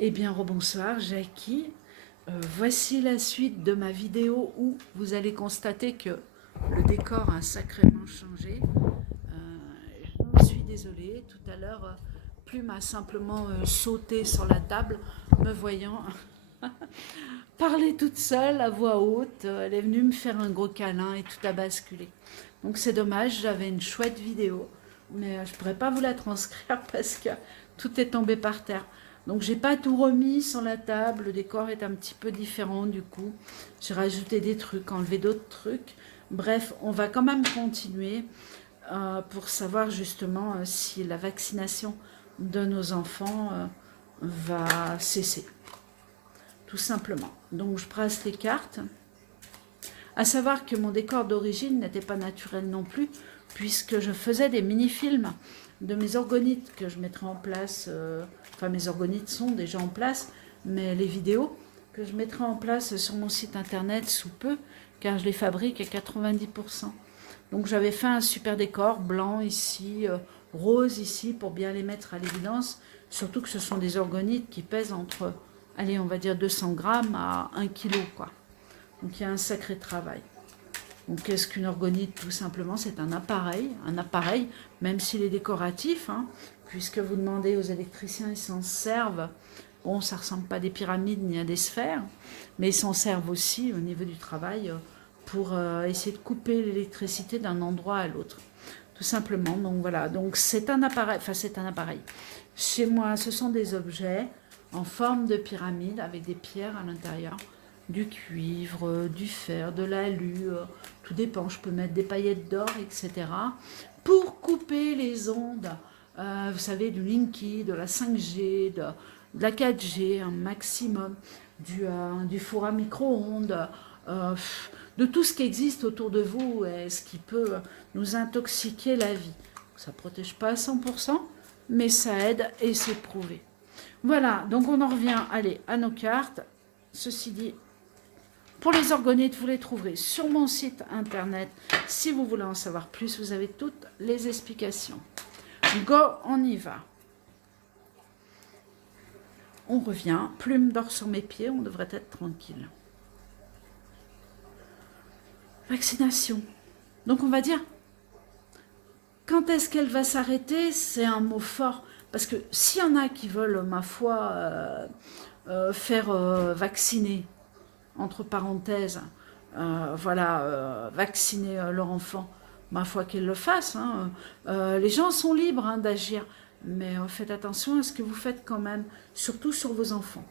Eh bien, rebonsoir, Jackie. Voici la suite de ma vidéo où vous allez constater que le décor a sacrément changé. J'en suis désolée. Tout à l'heure, Plume a simplement sauté sur la table, me voyant parler toute seule à voix haute. Elle est venue me faire un gros câlin et tout a basculé. Donc c'est dommage, j'avais une chouette vidéo, mais je ne pourrais pas vous la transcrire parce que tout est tombé par terre. Donc j'ai pas tout remis sur la table, le décor est un petit peu différent du coup. J'ai rajouté des trucs, enlevé d'autres trucs. Bref, on va quand même continuer pour savoir justement si la vaccination de nos enfants va cesser. Tout simplement. Donc je brasse les cartes. À savoir que mon décor d'origine n'était pas naturel non plus, puisque je faisais des mini-films de mes orgonites que je mettrai en place. Enfin, mes orgonites sont déjà en place, mais les vidéos que je mettrai en place sur mon site internet sous peu, car je les fabrique à 90%. Donc j'avais fait un super décor, blanc ici, rose ici, pour bien les mettre à l'évidence, surtout que ce sont des orgonites qui pèsent entre, allez, on va dire 200 grammes à 1 kilo, quoi. Donc il y a un sacré travail. Donc qu'est-ce qu'une orgonite? Tout simplement, c'est un appareil, même s'il est décoratif, hein, puisque vous demandez aux électriciens, ils s'en servent. Bon, ça ne ressemble pas à des pyramides ni à des sphères, mais ils s'en servent aussi au niveau du travail pour essayer de couper l'électricité d'un endroit à l'autre. Tout simplement, donc voilà. Donc c'est un appareil. Chez moi, ce sont des objets en forme de pyramide avec des pierres à l'intérieur, du cuivre, du fer, de l'alu, tout dépend, je peux mettre des paillettes d'or, etc. Pour couper les ondes, vous savez, du Linky, de la 5G, de la 4G, un maximum, du four à micro-ondes, de tout ce qui existe autour de vous et ce qui peut nous intoxiquer la vie. Ça ne protège pas à 100%, mais ça aide et c'est prouvé. Voilà, donc on en revient, allez, à nos cartes. Ceci dit, pour les orgonites, vous les trouverez sur mon site internet. Si vous voulez en savoir plus, vous avez toutes les explications. Go, on y va. On revient, Plume dort sur mes pieds, on devrait être tranquille. Vaccination. Donc on va dire, quand est-ce qu'elle va s'arrêter? C'est un mot fort. Parce que s'il y en a qui veulent, ma foi, faire vacciner, entre parenthèses, vacciner leur enfant, ma foi qu'ils le fassent. Hein. Les gens sont libres hein, d'agir, mais faites attention à ce que vous faites quand même, surtout sur vos enfants.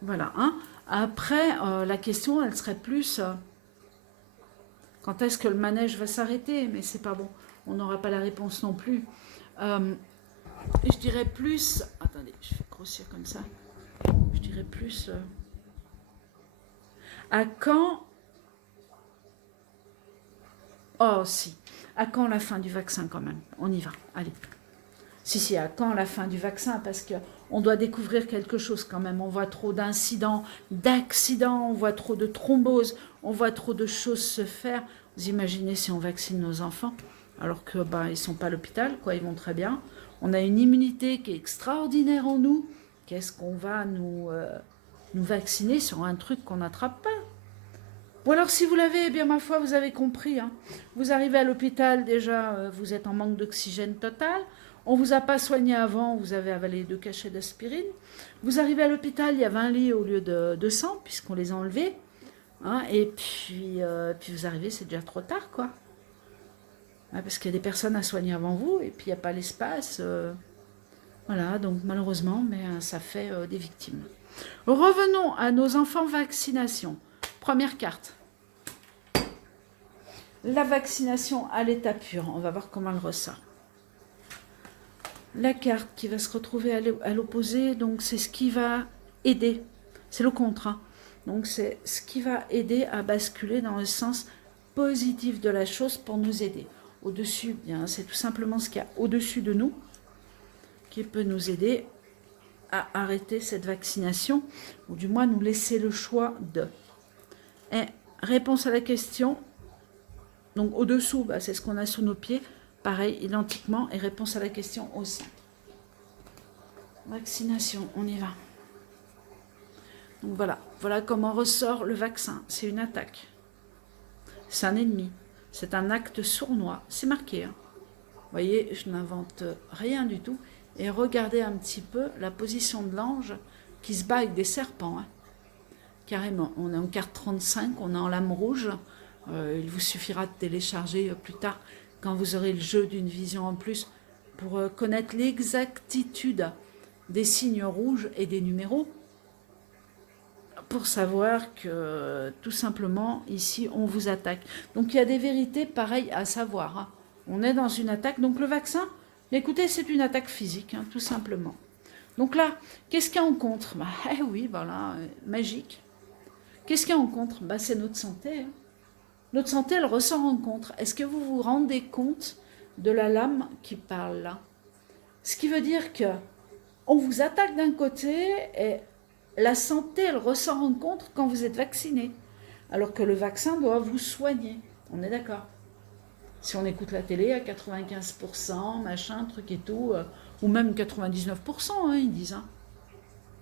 Voilà. Hein. Après, la question, elle serait plus quand est-ce que le manège va s'arrêter? Mais c'est pas bon, on n'aura pas la réponse non plus. Je dirais plus. Attendez, je vais grossir comme ça. Je dirais plus. À quand. Oh, si. À quand la fin du vaccin, quand même? On y va. Allez. Si, à quand la fin du vaccin? Parce qu'on doit découvrir quelque chose quand même. On voit trop d'incidents, d'accidents, on voit trop de thromboses, on voit trop de choses se faire. Vous imaginez si on vaccine nos enfants, alors que ils ne sont pas à l'hôpital, quoi, ils vont très bien. On a une immunité qui est extraordinaire en nous. Qu'est-ce qu'on va nous vacciner sur un truc qu'on n'attrape pas? Ou alors si vous l'avez, eh bien ma foi, vous avez compris. Hein. Vous arrivez à l'hôpital, déjà, vous êtes en manque d'oxygène total. On ne vous a pas soigné avant, vous avez avalé 2 cachets d'aspirine. Vous arrivez à l'hôpital, il y a 20 lits au lieu de 200, puisqu'on les a enlevés. Hein, et puis vous arrivez, c'est déjà trop tard, quoi. Hein, parce qu'il y a des personnes à soigner avant vous, et puis il n'y a pas l'espace. Voilà, donc malheureusement, mais ça fait des victimes. Revenons à nos enfants vaccination. Première carte. La vaccination à l'état pur. On va voir comment elle ressort. La carte qui va se retrouver à l'opposé, donc c'est ce qui va aider. C'est le contre. Hein. Donc c'est ce qui va aider à basculer dans le sens positif de la chose pour nous aider. Au-dessus, bien, c'est tout simplement ce qu'il y a au-dessus de nous qui peut nous aider à arrêter cette vaccination, ou du moins nous laisser le choix de. Et réponse à la question, donc au-dessous, c'est ce qu'on a sous nos pieds, pareil, identiquement, et réponse à la question au centre. Vaccination, on y va. Donc voilà, voilà comment ressort le vaccin. C'est une attaque. C'est un ennemi. C'est un acte sournois. C'est marqué. Hein. Vous voyez, je n'invente rien du tout. Et regardez un petit peu la position de l'ange qui se bat avec des serpents. Hein. Carrément. On est en carte 35, on est en lame rouge. Il vous suffira de télécharger plus tard, quand vous aurez le jeu d'une vision en plus, pour connaître l'exactitude des signes rouges et des numéros, pour savoir que tout simplement ici on vous attaque. Donc il y a des vérités pareilles à savoir. Hein. On est dans une attaque. Donc le vaccin, écoutez, c'est une attaque physique, hein, tout simplement. Donc là, qu'est-ce qu'il y a en contre? Eh oui, voilà, magique. Qu'est-ce qu'il y a en contre? C'est notre santé. Hein. Notre santé, elle ressort en contre. Est-ce que vous vous rendez compte de la lame qui parle là? Ce qui veut dire que on vous attaque d'un côté et la santé, elle ressort en contre quand vous êtes vacciné. Alors que le vaccin doit vous soigner. On est d'accord? Si on écoute la télé à 95%, machin, truc et tout, ou même 99%, hein, ils disent. Hein.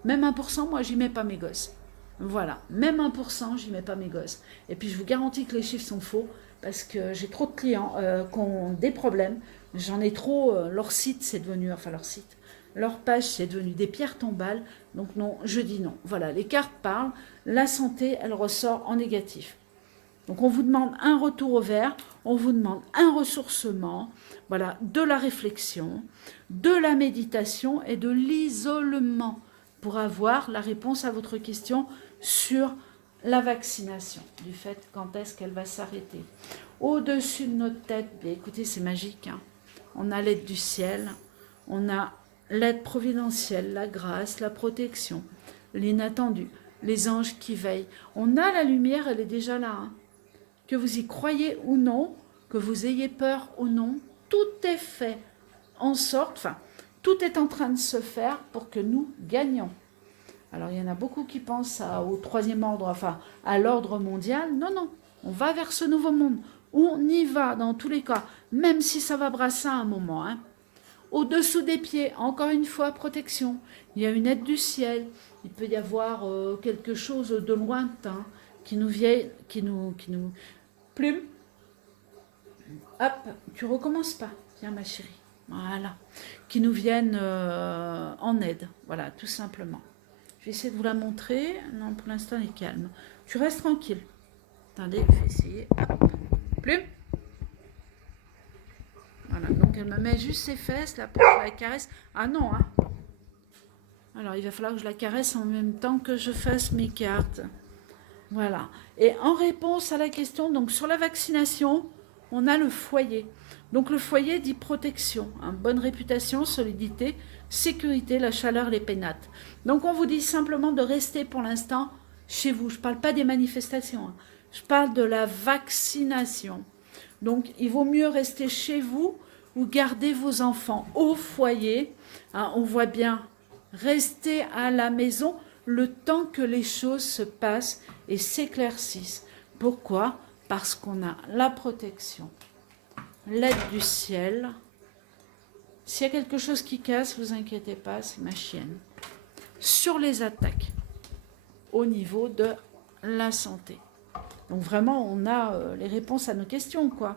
Même 1%, moi, j'y mets pas mes gosses. Voilà, même 1%, j'y mets pas mes gosses. Et puis, je vous garantis que les chiffres sont faux, parce que j'ai trop de clients qui ont des problèmes. J'en ai trop, leur site, c'est devenu, enfin leur site, leur page, c'est devenu des pierres tombales. Donc non, je dis non. Voilà, les cartes parlent, la santé, elle ressort en négatif. Donc on vous demande un retour au vert, on vous demande un ressourcement, voilà, de la réflexion, de la méditation et de l'isolement pour avoir la réponse à votre question sur la vaccination, du fait quand est-ce qu'elle va s'arrêter. Au-dessus de notre tête, bien, écoutez, c'est magique, hein. On a l'aide du ciel, on a l'aide providentielle, la grâce, la protection, l'inattendu, les anges qui veillent. On a la lumière, elle est déjà là, hein. Que vous y croyez ou non, que vous ayez peur ou non, tout est fait en sorte, enfin, tout est en train de se faire pour que nous gagnions. Alors, il y en a beaucoup qui pensent au troisième ordre, enfin, à l'ordre mondial. Non, non, on va vers ce nouveau monde. On y va dans tous les cas, même si ça va brasser à un moment. Hein. Au-dessous des pieds, encore une fois, protection. Il y a une aide du ciel. Il peut y avoir quelque chose de lointain qui nous vient, qui nous... Plume. Hop, tu recommences pas. Viens, ma chérie. Voilà. Qui nous viennent en aide. Voilà, tout simplement. Je vais essayer de vous la montrer. Non, pour l'instant, elle est calme. Tu restes tranquille. Attendez, je vais essayer. Hop. Plume. Voilà, donc elle me met juste ses fesses là pour que je la caresse. Ah non, hein. Alors, il va falloir que je la caresse en même temps que je fasse mes cartes. Voilà. Et en réponse à la question, donc sur la vaccination, on a le foyer. Donc le foyer dit protection, hein, bonne réputation, solidité, sécurité, la chaleur, les pénates. Donc on vous dit simplement de rester pour l'instant chez vous. Je ne parle pas des manifestations, hein. Je parle de la vaccination. Donc il vaut mieux rester chez vous ou garder vos enfants au foyer. Hein, on voit bien, rester à la maison le temps que les choses se passent et s'éclaircissent. Pourquoi? Parce qu'on a la protection, l'aide du ciel. S'il y a quelque chose qui casse, vous inquiétez pas, c'est ma chienne. Sur les attaques, au niveau de la santé. Donc vraiment, on a les réponses à nos questions, quoi.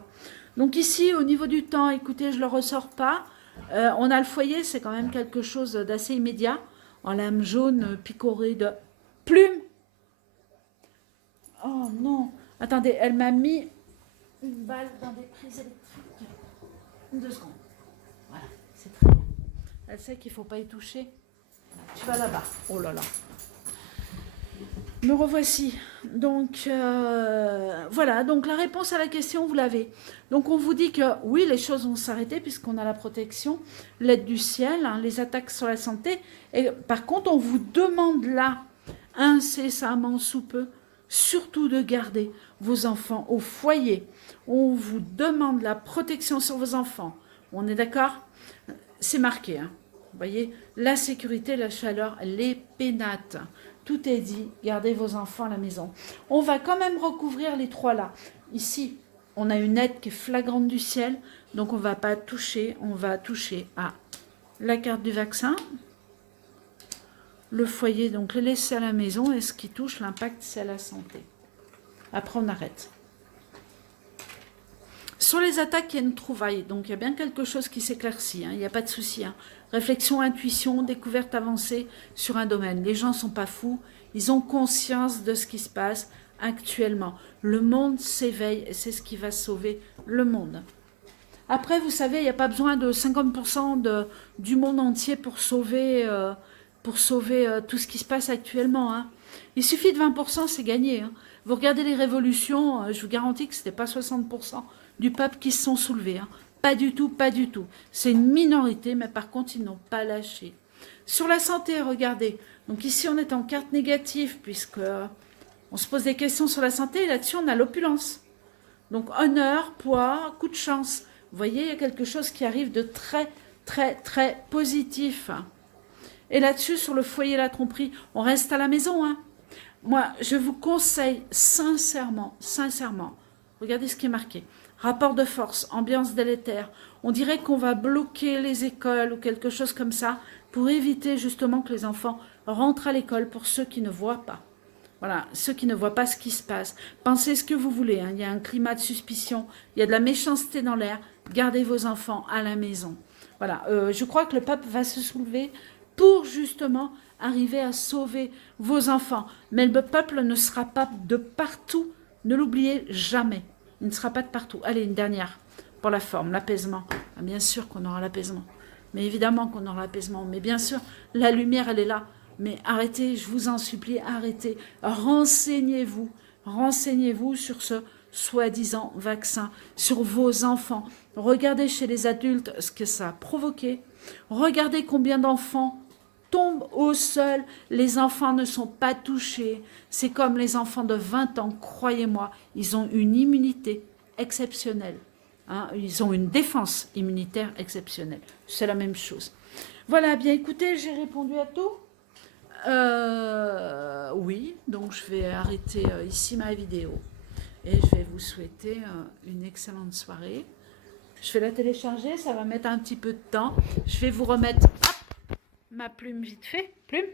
Donc ici, au niveau du temps, écoutez, je ne le ressors pas. On a le foyer, c'est quand même quelque chose d'assez immédiat. En lame jaune picorée de plumes. Oh non. Attendez, elle m'a mis une balle dans des prises électriques. 2 secondes. Voilà, c'est très bien. Elle sait qu'il ne faut pas y toucher. Tu vas là-bas. Oh là là. Me revoici. Donc, voilà. Donc, la réponse à la question, vous l'avez. Donc, on vous dit que oui, les choses vont s'arrêter puisqu'on a la protection, l'aide du ciel, hein, les attaques sur la santé. Et par contre, on vous demande là, incessamment sous peu, surtout de garder vos enfants au foyer. On vous demande la protection sur vos enfants. On est d'accord? C'est marqué. Hein. Vous voyez, la sécurité, la chaleur, les pénates. Tout est dit, gardez vos enfants à la maison. On va quand même recouvrir les 3 là. Ici, on a une aide qui est flagrante du ciel, donc on ne va pas toucher, on va toucher à la carte du vaccin. le foyer, donc les laisser à la maison, et ce qui touche l'impact, c'est la santé. Après, on arrête. Sur les attaques, il y a une trouvaille, donc il y a bien quelque chose qui s'éclaircit, hein, il n'y a pas de souci. Hein. Réflexion, intuition, découverte avancée sur un domaine. Les gens ne sont pas fous, ils ont conscience de ce qui se passe actuellement. Le monde s'éveille et c'est ce qui va sauver le monde. Après, vous savez, il n'y a pas besoin de 50% du monde entier pour sauver tout ce qui se passe actuellement. Hein. Il suffit de 20%, c'est gagné. Hein. Vous regardez les révolutions, je vous garantis que ce n'était pas 60% du peuple qui se sont soulevés. Hein. Pas du tout, pas du tout. C'est une minorité, mais par contre, ils n'ont pas lâché. Sur la santé, regardez. Donc ici, on est en carte négative, puisque on se pose des questions sur la santé, et là-dessus, on a l'opulence. Donc honneur, poids, coup de chance. Vous voyez, il y a quelque chose qui arrive de très, très, très positif. Et là-dessus, sur le foyer, la tromperie, on reste à la maison. Hein. Moi, je vous conseille sincèrement, regardez ce qui est marqué. Rapport de force, ambiance délétère. On dirait qu'on va bloquer les écoles ou quelque chose comme ça pour éviter justement que les enfants rentrent à l'école pour ceux qui ne voient pas. Voilà, ceux qui ne voient pas ce qui se passe. Pensez ce que vous voulez. Hein. Il y a un climat de suspicion, il y a de la méchanceté dans l'air. Gardez vos enfants à la maison. Voilà, je crois que le peuple va se soulever pour justement arriver à sauver vos enfants. Mais le peuple ne sera pas de partout. Ne l'oubliez jamais. Il ne sera pas de partout. Allez, une dernière pour la forme, l'apaisement. Ah, bien sûr qu'on aura l'apaisement. Mais évidemment qu'on aura l'apaisement. Mais bien sûr, la lumière, elle est là. Mais arrêtez, je vous en supplie, arrêtez. Renseignez-vous. Renseignez-vous sur ce soi-disant vaccin, sur vos enfants. Regardez chez les adultes ce que ça a provoqué. Regardez combien d'enfants tombent au sol. Les enfants ne sont pas touchés. C'est comme les enfants de 20 ans, croyez-moi, ils ont une immunité exceptionnelle. Hein, ils ont une défense immunitaire exceptionnelle. C'est la même chose. Voilà, bien écoutez, j'ai répondu à tout. Oui, donc je vais arrêter ici ma vidéo. Et je vais vous souhaiter une excellente soirée. Je vais la télécharger, ça va mettre un petit peu de temps. Je vais vous remettre ma plume vite fait. Plume.